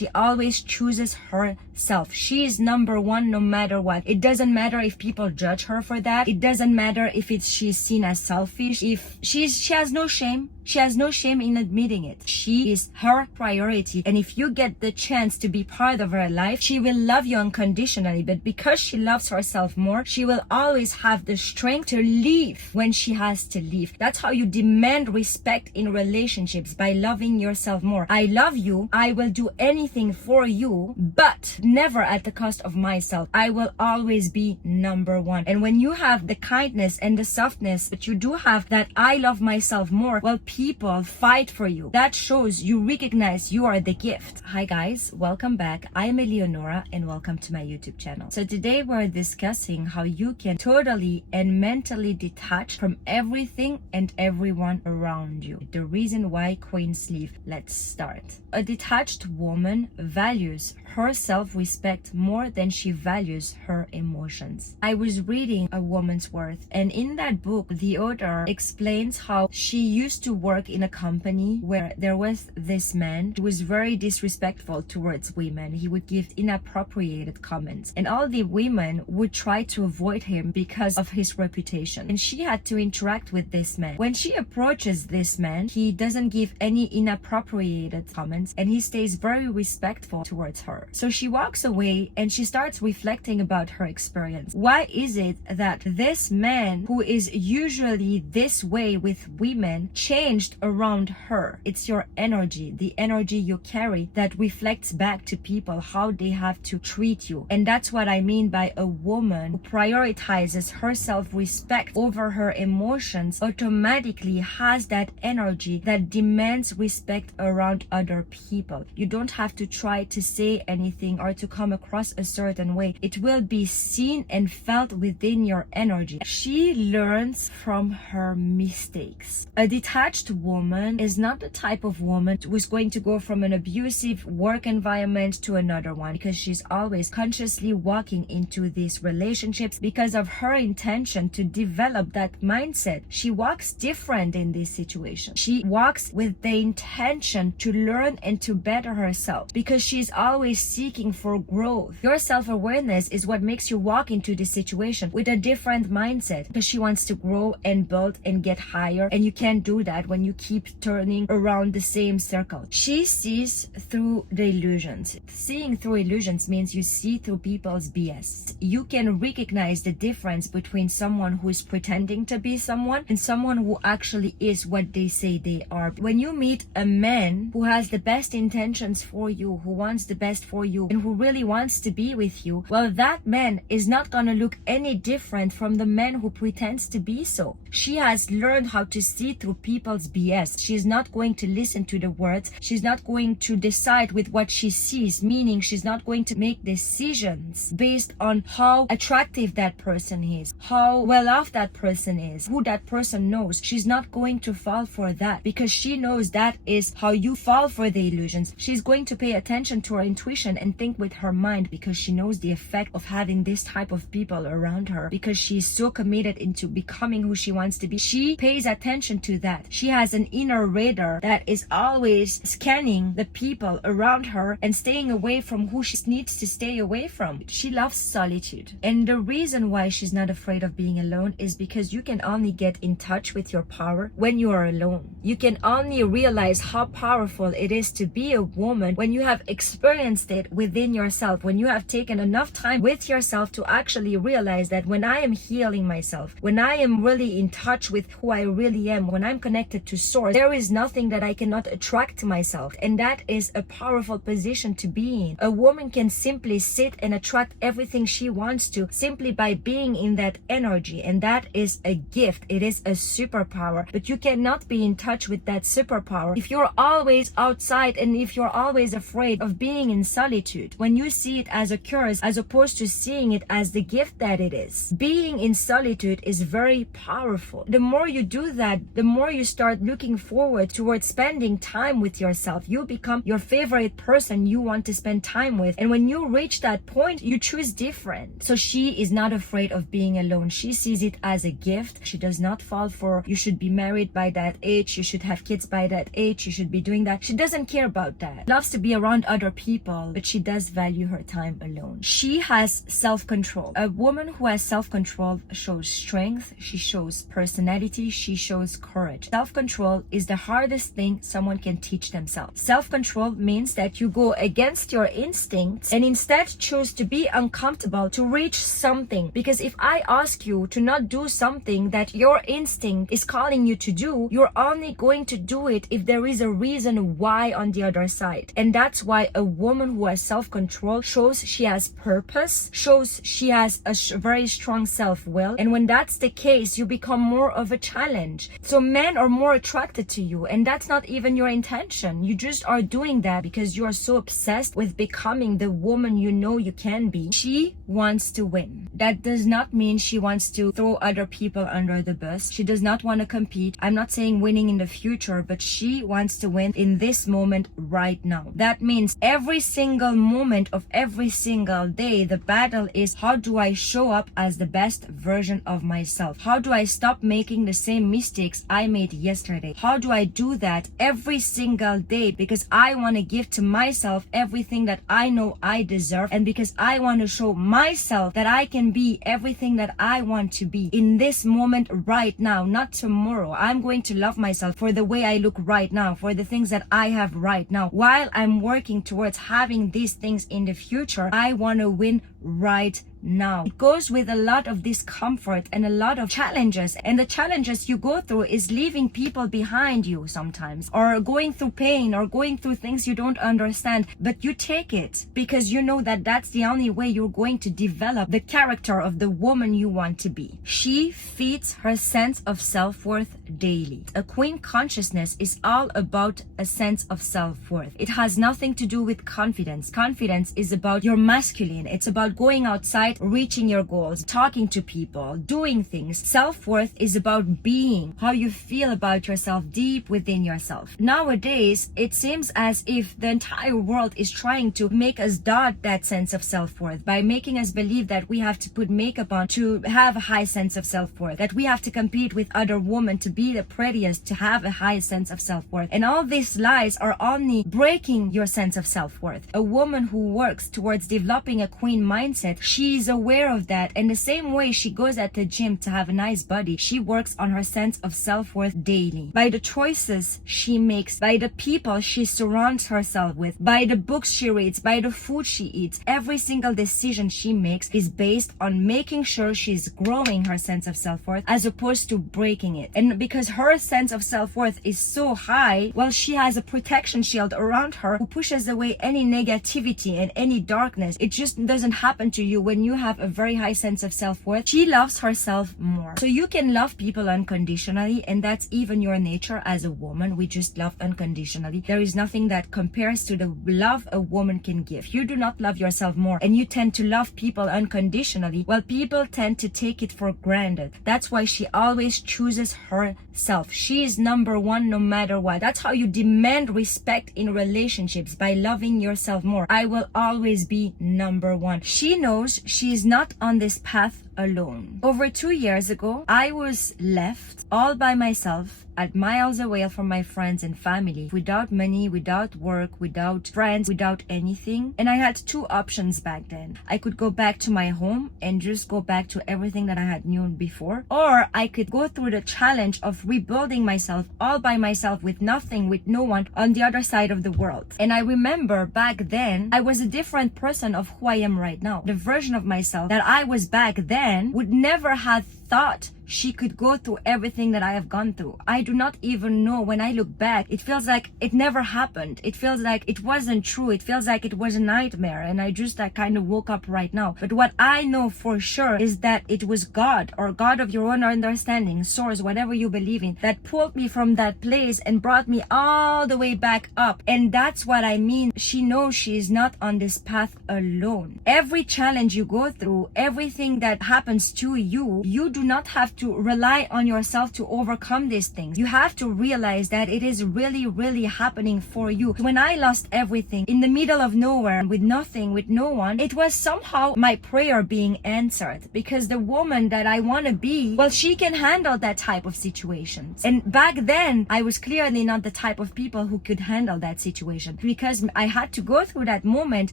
She always chooses herself. She is number one no matter what. It doesn't matter if people judge her for that. It doesn't matter if she's seen as selfish. If she has no shame. She has no shame in admitting it. She is her priority. And if you get the chance to be part of her life, she will love you unconditionally. But because she loves herself more, she will always have the strength to leave when she has to leave. That's how you demand respect in relationships, by loving yourself more. I love you. I will do anything for you, but never at the cost of myself. I will always be number one. And when you have the kindness and the softness, but you do have that I love myself more, well, people fight for you. That shows you recognize you are the gift. Hi guys, welcome back. I'm Eleonora and welcome to my YouTube channel. So today we're discussing how you can totally and mentally detach from everything and everyone around you. The reason why Queen Sleeve. Let's start. A detached woman values her self-respect more than she values her emotions. I was reading A Woman's Worth, and in that book the author explains how she used to work in a company where there was this man who was very disrespectful towards women. He would give inappropriate comments, and all the women would try to avoid him because of his reputation. And she had to interact with this man. When she approaches this man, he doesn't give any inappropriate comments and he stays very respectful towards her. So she walks away and she starts reflecting about her experience. Why is it that this man, who is usually this way with women, changed around her? It's your energy, the energy you carry, that reflects back to people how they have to treat you. And that's what I mean by a woman who prioritizes her self-respect over her emotions automatically has that energy that demands respect around other people. You don't have to try to say anything or to come across a certain way. It will be seen and felt within your energy. She learns from her mistakes. A detached woman is not the type of woman who is going to go from an abusive work environment to another one, because she's always consciously walking into these relationships because of her intention to develop that mindset. She walks different in this situation. She walks with the intention to learn and to better herself because she's always seeking for growth. Your self-awareness is what makes you walk into this situation with a different mindset, because she wants to grow and build and get higher, and you can't do that when you keep turning around the same circle. She sees through the illusions. Seeing through illusions means you see through people's BS. You can recognize the difference between someone who is pretending to be someone and someone who actually is what they say they are. When you meet a man who has the best intentions for you, who wants the best for you, and who really wants to be with you, well, that man is not gonna look any different from the man who pretends to be so. She has learned how to see through people's BS. She's not going to listen to the words. She's not going to decide with what she sees, meaning she's not going to make decisions based on how attractive that person is, how well off that person is, who that person knows. She's not going to fall for that because she knows that is how you fall for the illusions. She's going to pay attention to her intuition and think with her mind, because she knows the effect of having this type of people around her, because she's so committed into becoming who she wants to be. She pays attention to that. She has an inner radar that is always scanning the people around her and staying away from who she needs to stay away from. She loves solitude. And the reason why she's not afraid of being alone is because you can only get in touch with your power when you are alone. You can only realize how powerful it is to be a woman when you have experienced it within yourself, when you have taken enough time with yourself to actually realize that when I am healing myself, when I am really in touch with who I really am, when I'm connected to source, there is nothing that I cannot attract to myself. And that is a powerful position to be in. A woman can simply sit and attract everything she wants to simply by being in that energy, and that is a gift. It is a superpower, but you cannot be in touch with that superpower if you're always outside and if you're always afraid of being in solitude. When you see it as a curse as opposed to seeing it as the gift that it is, being in solitude is very powerful. The more you do that, the more you start start looking forward towards spending time with yourself. You become your favorite person you want to spend time with. And when you reach that point, you choose different. So she is not afraid of being alone. She sees it as a gift. She does not fall for, you should be married by that age, you should have kids by that age, you should be doing that. She doesn't care about that. Loves to be around other people, but she does value her time alone. She has self-control. A woman who has self-control shows strength, she shows personality, she shows courage. Self-control is the hardest thing someone can teach themselves. Self-control means that you go against your instincts and instead choose to be uncomfortable to reach something. Because if I ask you to not do something that your instinct is calling you to do, you're only going to do it if there is a reason why on the other side. And that's why a woman who has self-control shows she has purpose, shows she has a very strong self-will. And when that's the case, you become more of a challenge. So men are more attracted to you, and that's not even your intention. You just are doing that because you are so obsessed with becoming the woman you know you can be. She wants to win. That does not mean she wants to throw other people under the bus. She does not want to compete. I'm not saying winning in the future, but she wants to win in this moment right now. That means every single moment of every single day, the battle is, how do I show up as the best version of myself? How do I stop making the same mistakes I made yesterday? How do I do that every single day? Because I want to give to myself everything that I know I deserve, and because I want to show myself that I can be everything that I want to be in this moment right now, not tomorrow. I'm going to love myself for the way I look right now, for the things that I have right now. While I'm working towards having these things in the future, I want to win right now. It goes with a lot of discomfort and a lot of challenges, and the challenges you go through is leaving people behind you sometimes, or going through pain, or going through things you don't understand, but you take it because you know that that's the only way you're going to develop the character of the woman you want to be. She feeds her sense of self-worth daily. A queen consciousness is all about a sense of self-worth. It has nothing to do with confidence. Confidence is about your masculine. It's about going outside, reaching your goals, talking to people, doing things. Self-worth is about being, how you feel about yourself deep within yourself. Nowadays, it seems as if the entire world is trying to make us doubt that sense of self-worth by making us believe that we have to put makeup on to have a high sense of self-worth, that we have to compete with other women to be the prettiest to have a high sense of self-worth. And all these lies are only breaking your sense of self-worth. A woman who works towards developing a queen mindset, she's aware of that, and the same way she goes at the gym to have a nice body, she works on her sense of self-worth daily by the choices she makes, by the people she surrounds herself with, by the books she reads, by the food she eats. Every single decision she makes is based on making sure she's growing her sense of self-worth as opposed to breaking it. And because her sense of self-worth is so high, well, she has a protection shield around her who pushes away any negativity and any darkness. It just doesn't happen to you when you have a very high sense of self-worth. She loves herself more. So you can love people unconditionally, and that's even your nature as a woman. We just love unconditionally. There is nothing that compares to the love a woman can give. You do not love yourself more and you tend to love people unconditionally, well, people tend to take it for granted. That's why she always chooses herself. She is number one no matter what. That's how you demand respect in relationships, by loving yourself more. I will always be number one. She knows she is not on this path alone. Over 2 years ago, I was left all by myself at miles away from my friends and family, without money, without work, without friends, without anything. And I had two options back then. I could go back to my home and just go back to everything that I had known before, or I could go through the challenge of rebuilding myself all by myself with nothing, with no one on the other side of the world. And I remember back then, I was a different person of who I am right now. The version of myself that I was back then would never have thought she could go through everything that I have gone through. I do not even know. When I look back, it feels like it never happened. It feels like it wasn't true. It feels like it was a nightmare, and I just kind of woke up right now. But what I know for sure is that it was God, or God of your own understanding, source, whatever you believe in, that pulled me from that place and brought me all the way back up. And that's what I mean. She knows she is not on this path alone. Every challenge you go through, everything that happens to you, you do not have to rely on yourself to overcome these things. You have to realize that it is really, really happening for you. When I lost everything in the middle of nowhere with nothing, with no one, it was somehow my prayer being answered, because the woman that I want to be, well, she can handle that type of situations. And back then, I was clearly not the type of people who could handle that situation. Because I had to go through that moment,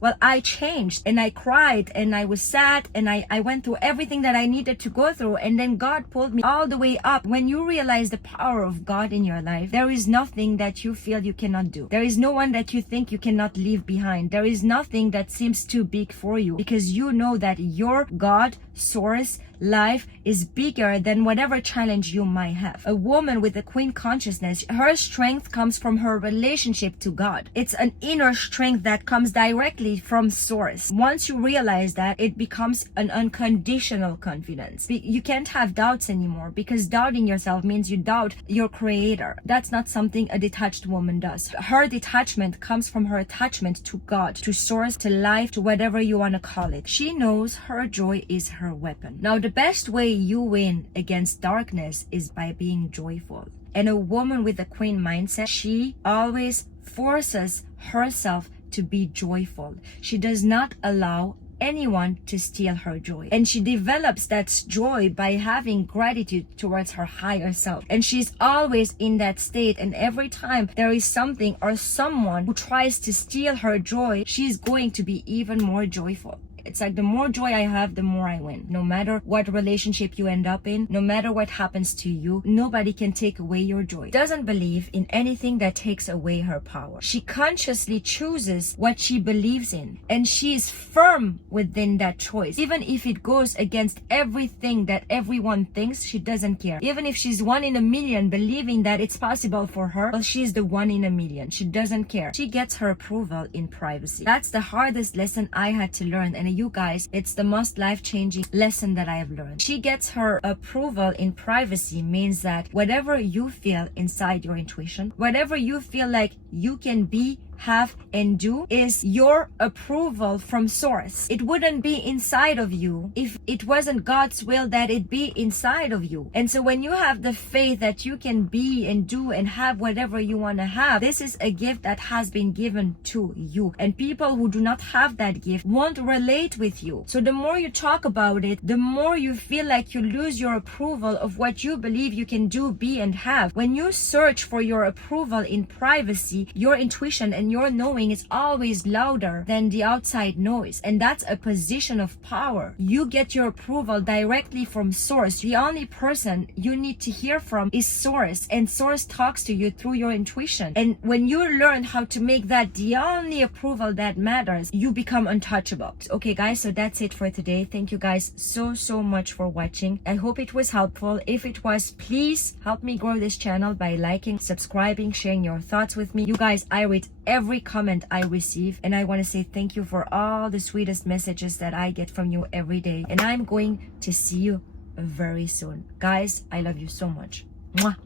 well, I changed and I cried and I was sad and I went through everything that I needed to go through, and then God pulled me all the way up. When you realize the power of God in your life, there is nothing that you feel you cannot do. There is no one that you think you cannot leave behind. There is nothing that seems too big for you, because you know that your God, source, life is bigger than whatever challenge you might have. A woman with a queen consciousness, her strength comes from her relationship to God. It's an inner strength that comes directly from source. Once you realize that, it becomes an unconditional confidence. You can't have doubts anymore, because doubting yourself means you doubt your creator. That's not something a detached woman does. Her detachment comes from her attachment to God, to source, to life, to whatever you want to call it. She knows her joy is her weapon. Now, the best way you win against darkness is by being joyful. And a woman with a queen mindset, she always forces herself to be joyful. She does not allow anyone to steal her joy. And she develops that joy by having gratitude towards her higher self. And she's always in that state. And every time there is something or someone who tries to steal her joy, she's going to be even more joyful. It's like the more joy I have, the more I win. No matter what relationship you end up in, no matter what happens to you, nobody can take away your joy. Doesn't believe in anything that takes away her power. She consciously chooses what she believes in, and she is firm within that choice. Even if it goes against everything that everyone thinks, she doesn't care. Even if she's 1 in a million believing that it's possible for her, well, she's the 1 in a million. She doesn't care. She gets her approval in privacy. That's the hardest lesson I had to learn, and you guys, it's the most life-changing lesson that I have learned. She gets her approval in privacy means that whatever you feel inside your intuition, whatever you feel like you can be, have, and do, is your approval from source. It wouldn't be inside of you if it wasn't God's will that it be inside of you. And so when you have the faith that you can be and do and have whatever you want to have, this is a gift that has been given to you. And people who do not have that gift won't relate with you. So the more you talk about it, the more you feel like you lose your approval of what you believe you can do, be, and have. When you search for your approval in privacy, your intuition and your knowing is always louder than the outside noise, and that's a position of power. You get your approval directly from source. The only person you need to hear from is source, and source talks to you through your intuition. And when you learn how to make that the only approval that matters, you become untouchable. Okay guys, so that's it for today. Thank you guys so much for watching. I hope it was helpful. If it was, please help me grow this channel by liking, subscribing, sharing your thoughts with me. You guys, I read every comment I receive, and I want to say thank you for all the sweetest messages that I get from you every day. And I'm going to see you very soon. Guys, I love you so much. Mwah.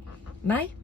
Bye.